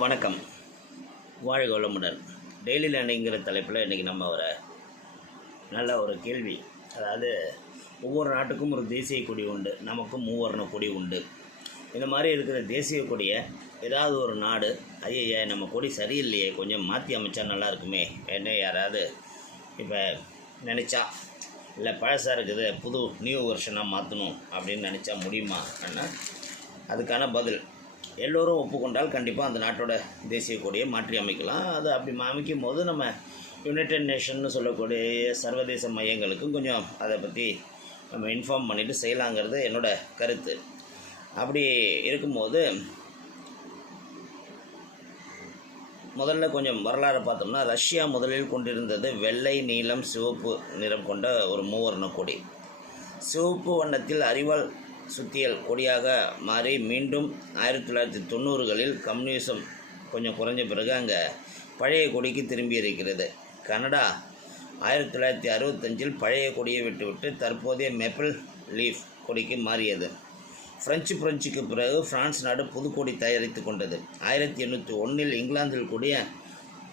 வணக்கம். வாழ்க வளமுடன். டெய்லி லேர்னிங்கிற தலைப்பில் இன்றைக்கி நம்ம ஒரு நல்ல ஒரு கேள்வி. அதாவது ஒவ்வொரு நாட்டுக்கும் ஒரு தேசிய கொடி உண்டு நமக்கும் மூவர்ண கொடி உண்டு. இந்த மாதிரி இருக்கிற தேசிய கொடியை ஏதாவது ஒரு நாடு ஐயய்யா நம்ம கொடி சரியில்லையே கொஞ்சம் மாற்றி அமைச்சா நல்லா இருக்குமே என்ன யாராவது இப்போ நினச்சா இல்லை பழசாக இருக்குது புது நியூ வெர்ஷனாக மாற்றணும் அப்படின்னு நினச்சா முடியுமா? அண்ணா அதுக்கான பதில். எல்லோரும் ஒப்புக்கொண்டால் கண்டிப்பாக அந்த நாட்டோட தேசிய கொடியை மாற்றி அமைக்கலாம். அது அப்படி அமைக்கும் போது நம்ம யுனைடெட் நேஷன்னு சொல்லக்கூடிய சர்வதேச மையங்களுக்கும் கொஞ்சம் அதை பற்றி நம்ம இன்ஃபார்ம் பண்ணிவிட்டு செய்யலாங்கிறது என்னோடய கருத்து. அப்படி இருக்கும்போது முதல்ல கொஞ்சம் வரலாறு பார்த்தோம்னா ரஷ்யா முதலில் கொண்டிருந்தது வெள்ளை நீலம் சிவப்பு நிறம் கொண்ட ஒரு மூவர்ண கொடி. சிவப்பு வண்ணத்தில் அறிவால் சுத்தியல் கொடியாக மாறி மீண்டும் ஆயிரத்தி தொள்ளாயிரத்தி தொண்ணூறுகளில் கம்யூனிசம் கொஞ்சம் குறைஞ்ச பிறகு அங்கே பழைய கொடிக்கு திரும்பி இருக்கிறது. கனடா ஆயிரத்தி தொள்ளாயிரத்தி அறுபத்தஞ்சில் பழைய கொடியை விட்டுவிட்டு தற்போதைய மெப்பிள் லீஃப் கொடிக்கு மாறியது. பிரெஞ்சு புரட்சிக்கு பிறகு பிரான்ஸ் நாடு புதுக்கொடி தயாரித்து கொண்டது. ஆயிரத்தி எண்ணூற்றி ஒன்றில் இங்கிலாந்தில் கூடிய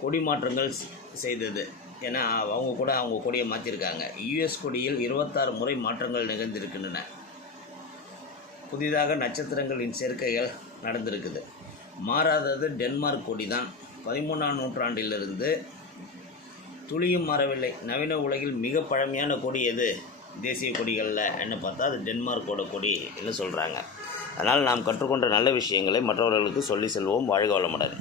கொடி மாற்றங்கள் செய்தது. ஏன்னா அவங்க கூட அவங்க கொடியை மாற்றிருக்காங்க யுஎஸ் கொடியில் இருபத்தாறு முறை மாற்றங்கள் நிகழ்ந்திருக்கின்றன. புதிதாக நட்சத்திரங்களின் சேர்க்கைகள் நடந்திருக்குது. மாறாதது டென்மார்க் கொடி தான் பதிமூணாம் நூற்றாண்டிலிருந்து துளியும் மாறவில்லை. நவீன உலகில் மிக பழமையான கொடி எது? தேசிய கொடிகளில். என்ன பார்த்தா அது டென்மார்க்கோட கொடி என்று சொல்கிறாங்க அதனால் நாம் கற்றுக்கொண்ட நல்ல விஷயங்களை மற்றவர்களுக்கு சொல்லி செல்வோம். வாழ்க வளமுடன்.